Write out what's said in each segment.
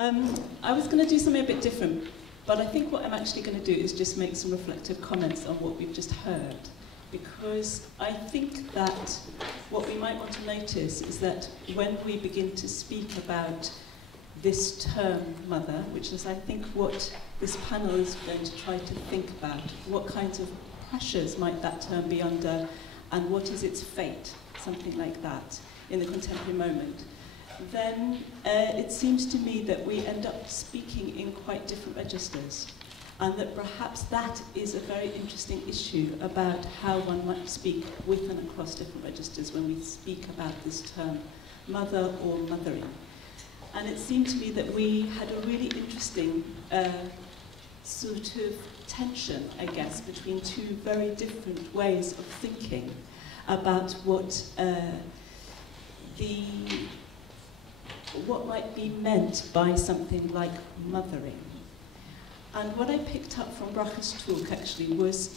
I was going to do something a bit different, but I think what I'm actually going to do is just make some reflective comments on what we've just heard, because I think that what we might want to notice is that when we begin to speak about this term mother, which is I think what this panel is going to try to think about, what kinds of pressures might that term be under, and what is its fate, something like that, in the contemporary moment, then it seems to me that we end up speaking in quite different registers, and that perhaps that is a very interesting issue about how one might speak with and across different registers when we speak about this term, mother or mothering. And it seemed to me that we had a really interesting sort of tension, I guess, between two very different ways of thinking about what might be meant by something like mothering. And what I picked up from Brache's talk actually was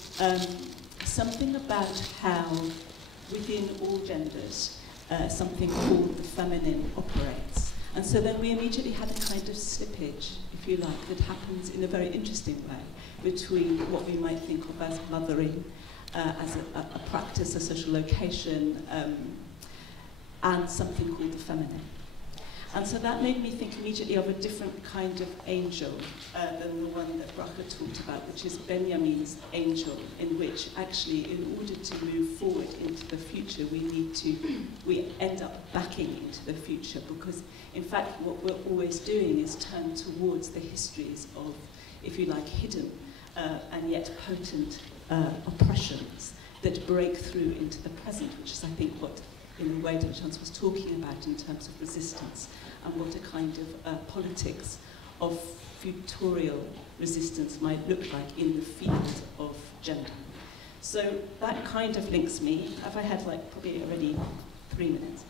something about how within all genders something called the feminine operates. And so then we immediately had a kind of slippage, if you like, that happens in a very interesting way between what we might think of as mothering as a practice, a social location, and something called the feminine. And so that made me think immediately of a different kind of angel than the one that Brache talked about, which is Benjamin's angel, in which actually, in order to move forward into the future, we end up backing into the future, because in fact what we're always doing is turn towards the histories of, if you like, hidden and yet potent oppressions that break through into the present, which is I think what in a way that Chance was talking about in terms of resistance, and what a kind of politics of futorial resistance might look like in the field of gender. So that kind of links me, have I had like probably already 3 minutes,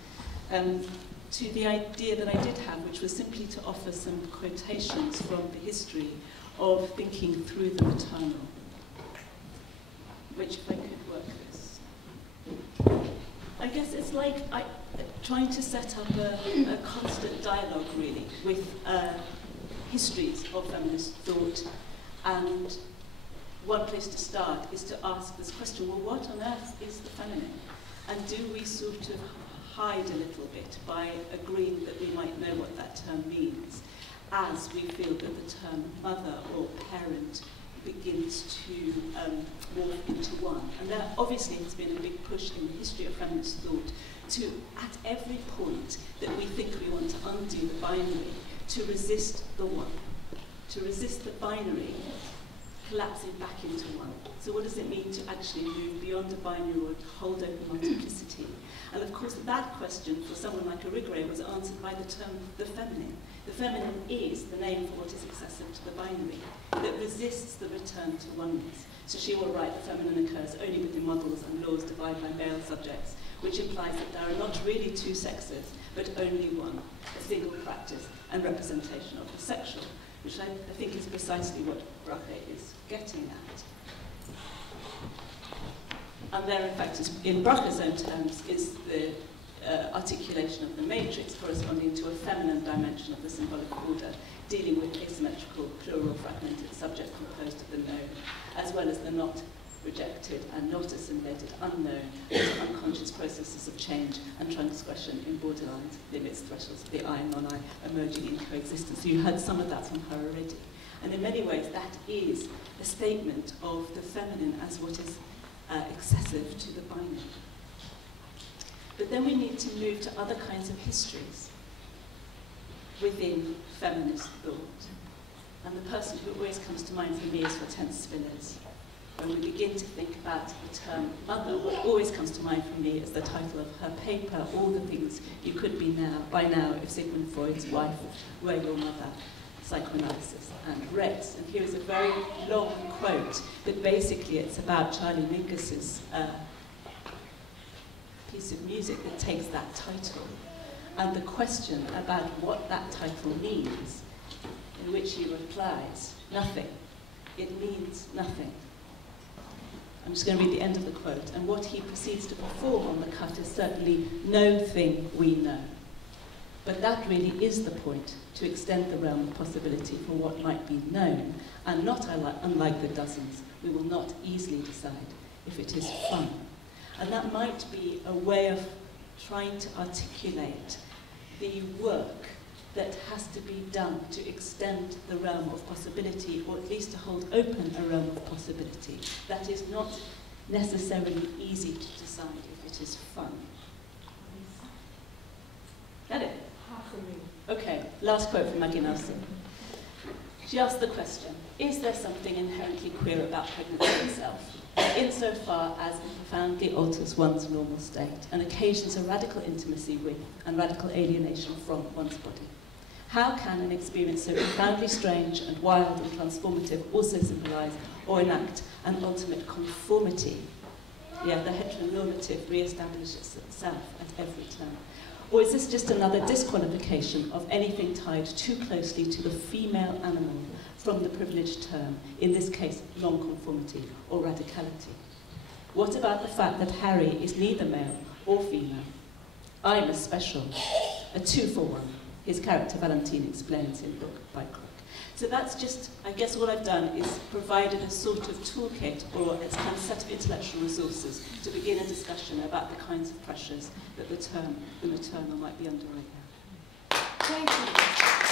to the idea that I did have, which was simply to offer some quotations from the history of thinking through the maternal, which if I could work this. I guess it's like trying to set up a constant dialogue, really, with histories of feminist thought. And one place to start is to ask this question, well, what on earth is the feminine? And do we sort of hide a little bit by agreeing that we might know what that term means, as we feel that the term mother or parent begins to morph into one. And there obviously has been a big push in the history of feminist thought to, at every point that we think we want to undo the binary, to resist the one, to resist the binary collapsing back into one. So what does it mean to actually move beyond a binary or hold open multiplicity? And of course that question for someone like Irigre was answered by the term the feminine. The feminine is the name for what is excessive to the binary, that resists the return to oneness. So she will write the feminine occurs only within models and laws defined by male subjects, which implies that there are not really two sexes, but only one, a single practice and representation of the sexual, which I think is precisely what Brache is getting at. And there, in fact, in Brache's own terms, is the articulation of the matrix corresponding to a feminine dimension of the symbolic order, dealing with asymmetrical, plural, fragmented subject composed of the known, as well as the not rejected and not assimilated unknown, to unconscious processes of change and transgression in borderlines, limits, thresholds of the I and non-I emerging in coexistence. So you heard some of that from her already. And in many ways, that is a statement of the feminine as what is excessive to the binary. But then we need to move to other kinds of histories within feminist thought. And the person who always comes to mind for me is Hortense Spinner's. When we begin to think about the term mother, what always comes to mind for me is the title of her paper, All the Things You Could Be Now, by now, if Sigmund Freud's wife were your mother, Psychoanalysis and Rex. And here is a very long quote, but basically it's about Charlie Mingus's piece of music that takes that title, and the question about what that title means, in which he replies, nothing. It means nothing. I'm just going to read the end of the quote, and what he proceeds to perform on the cut is certainly no thing we know. But that really is the point, to extend the realm of possibility for what might be known, and not unlike the dozens, we will not easily decide if it is fun. And that might be a way of trying to articulate the work that has to be done to extend the realm of possibility, or at least to hold open a realm of possibility. That is not necessarily easy to decide if it is fun. Got it? Okay, last quote from Maggie Nelson. She asked the question, is there something inherently queer about pregnancy itself, insofar as it profoundly alters one's normal state and occasions a radical intimacy with and radical alienation from one's body? How can an experience so profoundly strange and wild and transformative also symbolize or enact an ultimate conformity? Yeah, the heteronormative re-establishes itself at every turn. Or is this just another disqualification of anything tied too closely to the female animal from the privileged term, in this case, non-conformity or radicality? What about the fact that Harry is neither male or female? I'm a special, a 2-for-1, his character Valentine explains in Book by Crook. So that's just, I guess what I've done is provided a sort of toolkit or a kind of set of intellectual resources to begin a discussion about the kinds of pressures that the term, the maternal, might be under right now. Thank you.